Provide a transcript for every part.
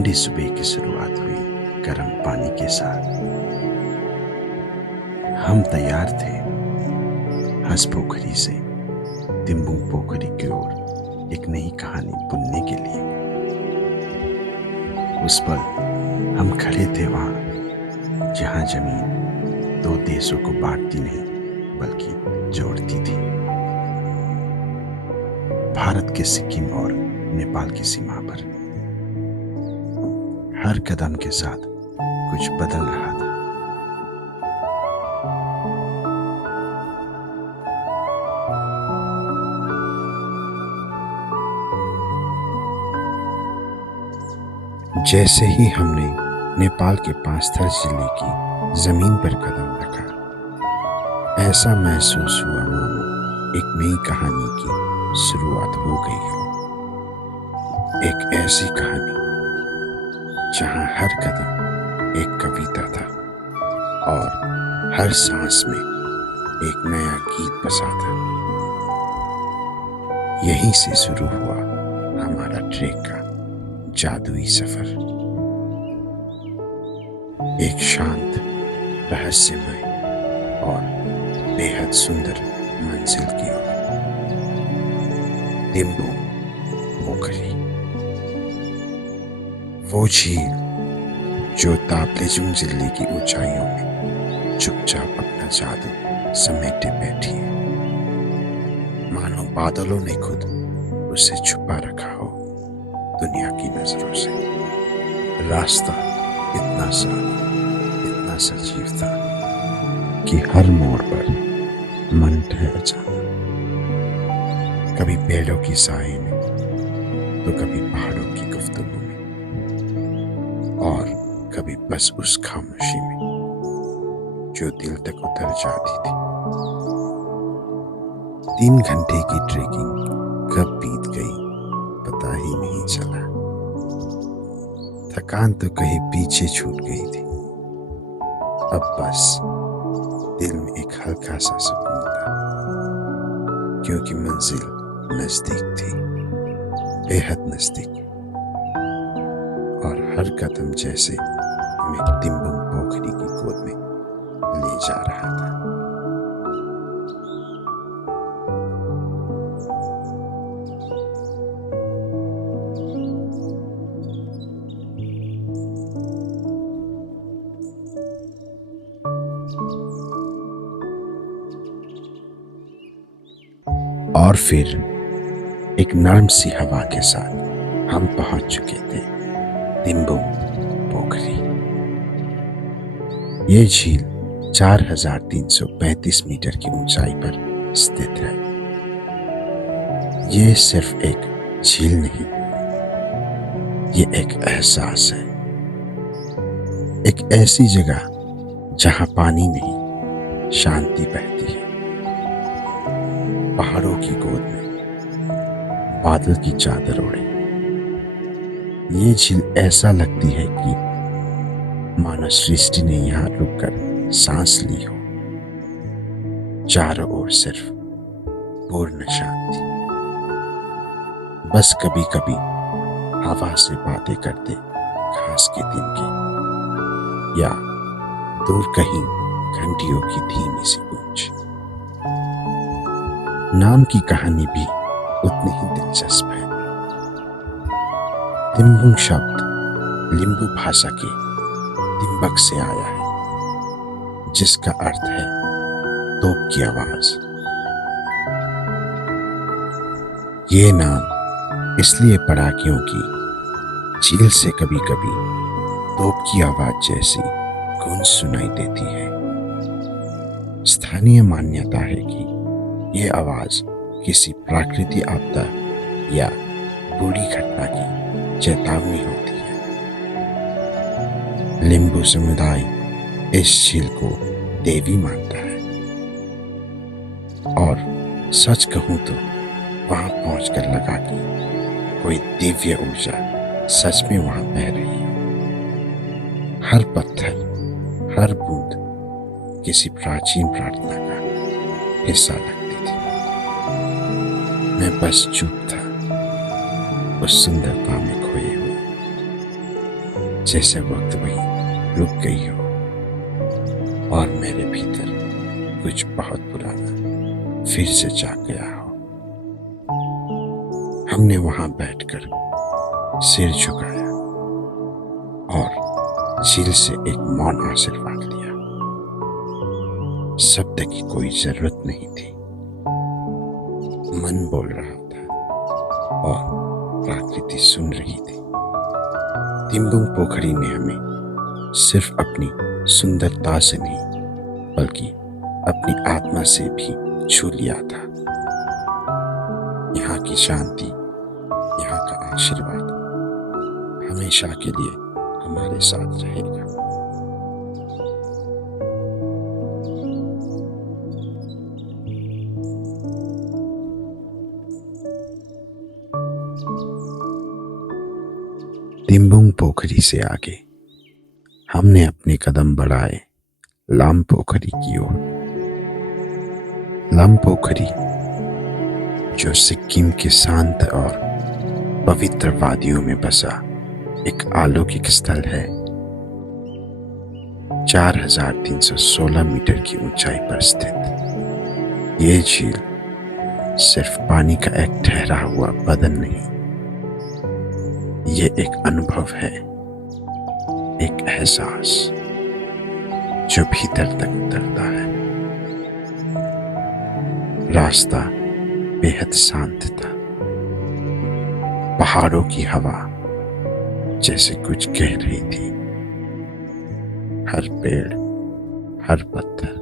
ठंडी सुबह की शुरुआत हुई गर्म पानी के साथ। हम तैयार थे हंस पोखरी से तिम्बू पोखरी की ओर एक नई कहानी बुनने के लिए। उस पल हम खड़े थे वहां जहां जमीन दो देशों को बांटती नहीं बल्कि जोड़ती थी। भारत के सिक्किम और नेपाल की सीमा पर हर कदम के साथ कुछ बदल रहा था। जैसे ही हमने नेपाल के पांचथर जिले की जमीन पर कदम रखा, ऐसा महसूस हुआ मानो एक नई कहानी की शुरुआत हो गई हो। एक ऐसी कहानी जहां हर कदम एक कविता था और हर सांस में एक नया गीत बसा था। यहीं से शुरू हुआ हमारा ट्रेक का जादुई सफर, एक शांत, रहस्यमय और बेहद सुंदर मंजिल की ओर। तिम्बू पोखरी, वो झील जो ताप्लेजुंग जिले की ऊंचाइयों में चुपचाप अपना जादू समेटे बैठी है, मानो बादलों ने खुद उसे छुपा रखा हो दुनिया की नजरों से। रास्ता इतना साफ, इतना सजीव था कि हर मोड़ पर मन ठहर जाता। कभी पेड़ों की साए में तो कभी पहाड़ों की गुफ्तगू में, और कभी बस उस खामोशी में जो दिल तक उतर जाती थी। 3 घंटे की ट्रेकिंग कब बीत गई पता ही नहीं चला। थकान तो कहीं पीछे छूट गई थी। अब बस दिल में एक हल्का सा सुकून था, क्योंकि मंजिल नजदीक थी, बेहद नजदीक, और हर कदम जैसे हमें तिम्बू पोखरी की गोद में ले जा रहा था। और फिर एक नर्म सी हवा के साथ हम पहुंच चुके थे तिम्बू पोखरी। ये झील 4335 मीटर की ऊंचाई पर स्थित है। ये सिर्फ एक झील नहीं, ये एक एहसास है, एक ऐसी जगह जहां पानी नहीं, शांति बहती है। पहाड़ों की गोद में बादल की चादर ओढ़े ये झील ऐसा लगती है कि मानो सृष्टि ने यहां रुककर सांस ली हो। चारों ओर सिर्फ पूर्ण शांति। बस कभी कभी हवा से बातें करते घास के तिनके, या दूर कहीं घंटियों की धीमी सी गूंज। नाम की कहानी भी उतनी ही दिलचस्प है। तिम्बू शब्द लिम्बू भाषा के तिम्बक से आया है, जिसका अर्थ है तोप की आवाज। ये नाम इसलिए पड़ा क्योंकि झील से कभी कभी तोप की आवाज जैसी गूंज सुनाई देती है। स्थानीय मान्यता है कि ये आवाज किसी प्राकृतिक आपदा या बुरी घटना की चेतावनी होती है। लिम्बू समुदाय इस झील को देवी मानता है, और सच कहूं तो वहां पहुंचकर लगा कि कोई दिव्य ऊर्जा सच में वहां बह रही है। हर पत्थर, हर बूंद किसी प्राचीन प्रार्थना का हिस्सा लगती थी। मैं बस चुप था, उस सुंदरता में खोए हुए। जैसे वक्त वहीं रुक गई हो और मेरे भीतर कुछ बहुत पुराना फिर से जाग गया हो। हमने वहां बैठकर सिर झुकाया और झील से एक मौन आशीर्वाद लिया। शब्द की कोई जरूरत नहीं थी, मन बोल रहा था और प्रकृति सुन रही थी। तिम्बुंग पोखरी ने हमें सिर्फ अपनी सुंदरता से नहीं बल्कि अपनी आत्मा से भी छू लिया था। यहाँ की शांति, यहाँ का आशीर्वाद हमेशा के लिए हमारे साथ रहेगा। तिम्बुंग पोखरी से आगे हमने अपने कदम बढ़ाए लाम पोखरी की ओर। लाम पोखरी जो सिक्किम के शांत और पवित्र वादियों में बसा एक अलौकिक स्थल है। 4316 मीटर की ऊंचाई पर स्थित ये झील सिर्फ पानी का एक ठहरा हुआ बदन नहीं, ये एक अनुभव है, एक एहसास जो भीतर तक उतरता है। रास्ता बेहद शांत था। पहाड़ों की हवा जैसे कुछ कह रही थी। हर पेड़, हर पत्थर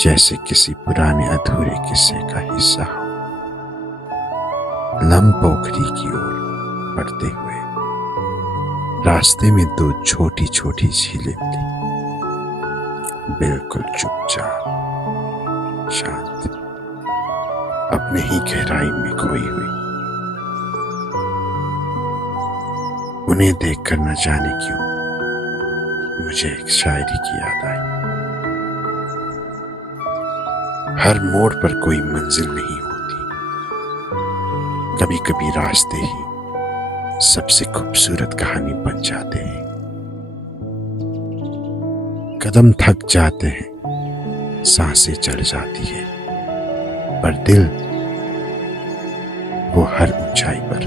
जैसे किसी पुराने अधूरे किस्से का हिस्सा हो। लम पोखरी की ओर बढ़ते हुए रास्ते में दो छोटी छोटी झीलें मिली, बिल्कुल चुपचाप, शांत, अपने ही गहराई में खोई हुई। उन्हें देखकर न जाने क्यों मुझे एक शायरी की याद आई। हर मोड़ पर कोई मंजिल नहीं होती, कभी कभी रास्ते ही सबसे खूबसूरत कहानी बन जाते हैं। कदम थक जाते हैं, सांसें चढ़ जाती है, पर दिल वो हर ऊंचाई पर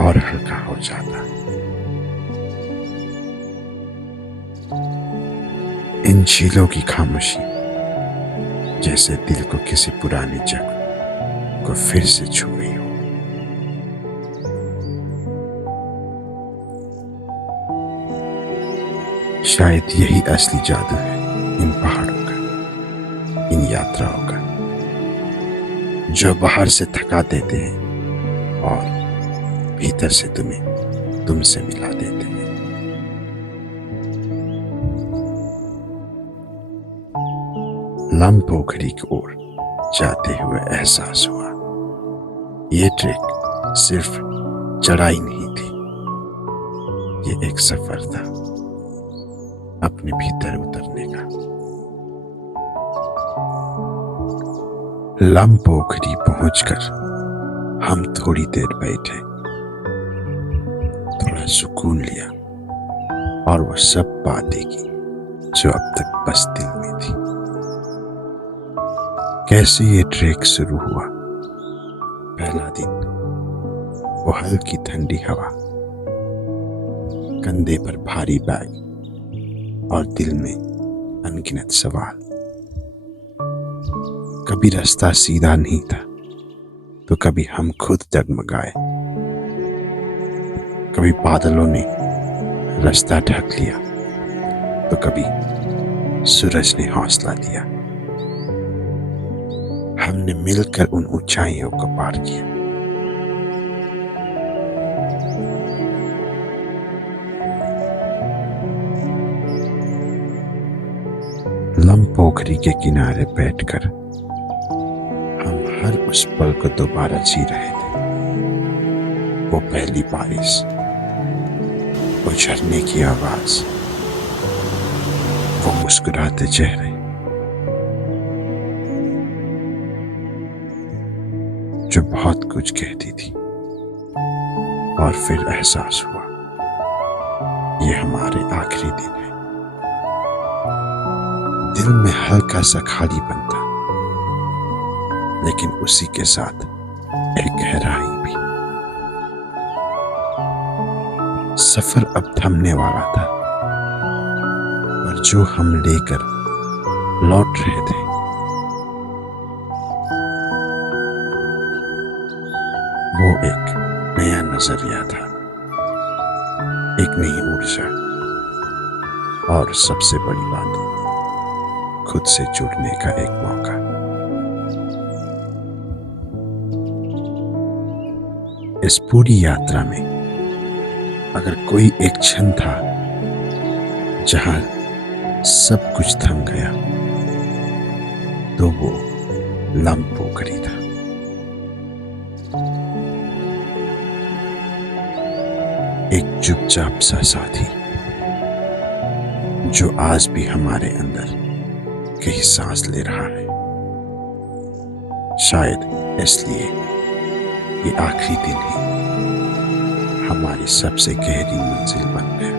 और हल्का हो जाता। इन झीलों की खामोशी जैसे दिल को किसी पुराने जख्म को फिर से छू गई हो। शायद यही असली जादू है इन पहाड़ों का, इन यात्राओं का, जो बाहर से थका देते हैं और भीतर से तुम्हें तुमसे मिला देते हैं। लम पोखरी की ओर जाते हुए एहसास हुआ, ये ट्रेक सिर्फ चढ़ाई नहीं थी, ये एक सफर था अपने भीतर उतरने का। लम पोखरी पहुंचकर हम थोड़ी देर बैठे, थोड़ा सुकून लिया और वो सब बातें की जो अब तक बस दिल में थी। कैसे ये ट्रैक शुरू हुआ। पहला दिन, वो हल्की ठंडी हवा, कंधे पर भारी बैग और दिल में अनगिनत सवाल। कभी रास्ता सीधा नहीं था तो कभी हम खुद डगमगाए, कभी बादलों ने रास्ता ढक लिया तो कभी सूरज ने हौसला दिया। हमने मिलकर उन ऊंचाइयों को पार किया। लम पोखरी के किनारे बैठकर हम हर उस पल को दोबारा जी रहे थे। वो पहली बारिश, वो झरने की आवाज, वो मुस्कुराते चेहरे, जो बहुत कुछ कहती थी। और फिर एहसास हुआ, ये हमारे आखिरी दिन है। दिल में हल्का सा खालीपन था, लेकिन उसी के साथ एक गहराई भी। सफर अब थमने वाला था, पर जो हम लेकर लौट रहे थे वो एक नया नजरिया था, एक नई ऊर्जा, और सबसे बड़ी बात, खुद से जुड़ने का एक मौका। इस पूरी यात्रा में अगर कोई एक क्षण था जहां सब कुछ थम गया, तो वो लंपोकड़ी था। एक चुपचाप सा साथी जो आज भी हमारे अंदर कहीं सांस ले रहा है। शायद इसलिए ये आखिरी दिन ही हमारी सबसे गहरी मंजिल बन गया।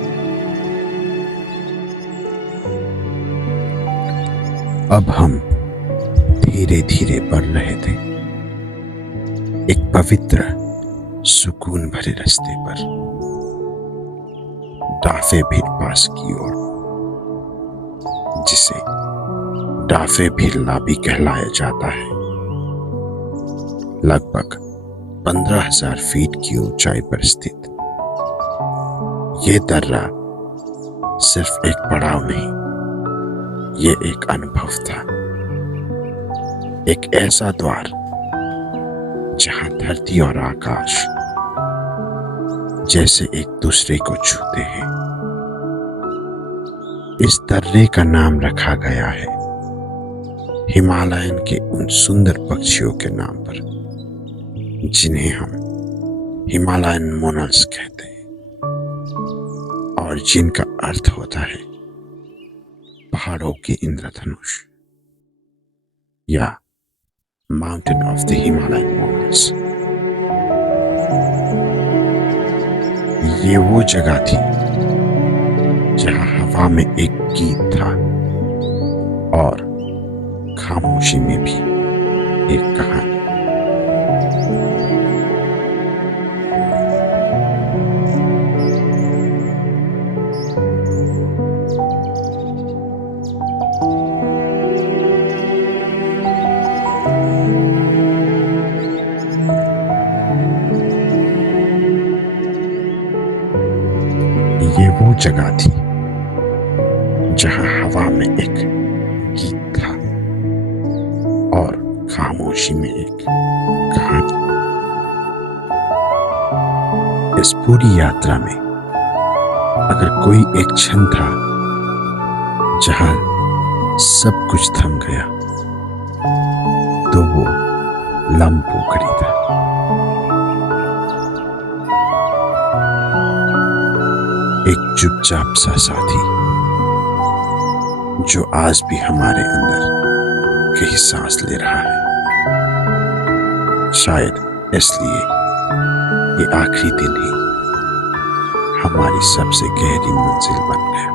अब हम धीरे धीरे बढ़ रहे थे, एक पवित्र सुकून भरे रास्ते पर, डाफे भीड़ पास की ओर, जिसे डाफे भीरला भी कहलाया जाता है। लगभग 15,000 फीट की ऊंचाई पर स्थित ये दर्रा सिर्फ एक पड़ाव नहीं, ये एक अनुभव था, एक ऐसा द्वार जहां धरती और आकाश जैसे एक दूसरे को छूते हैं। इस दर्रे का नाम रखा गया है हिमालयन के उन सुंदर पक्षियों के नाम पर, जिन्हें हम हिमालयन मोनल्स कहते हैं, और जिनका अर्थ होता है पहाड़ों के इंद्रधनुष या माउंटेन ऑफ द हिमालयन मोनल्स। ये वो जगह थी जहां हवा में एक गीत था और खामोशी में भी एक कहानी। ये वो जगह थी जहां हवा में एक गीत था और खामोशी में एक कहानी। इस पूरी यात्रा में अगर कोई एक क्षण था जहां सब कुछ थम गया, तो वो लंपोकड़ी था। एक चुपचाप सा साथी जो आज भी हमारे अंदर कहीं सांस ले रहा है। शायद इसलिए ये आखिरी दिन ही हमारी सबसे गहरी मंजिल बन गया।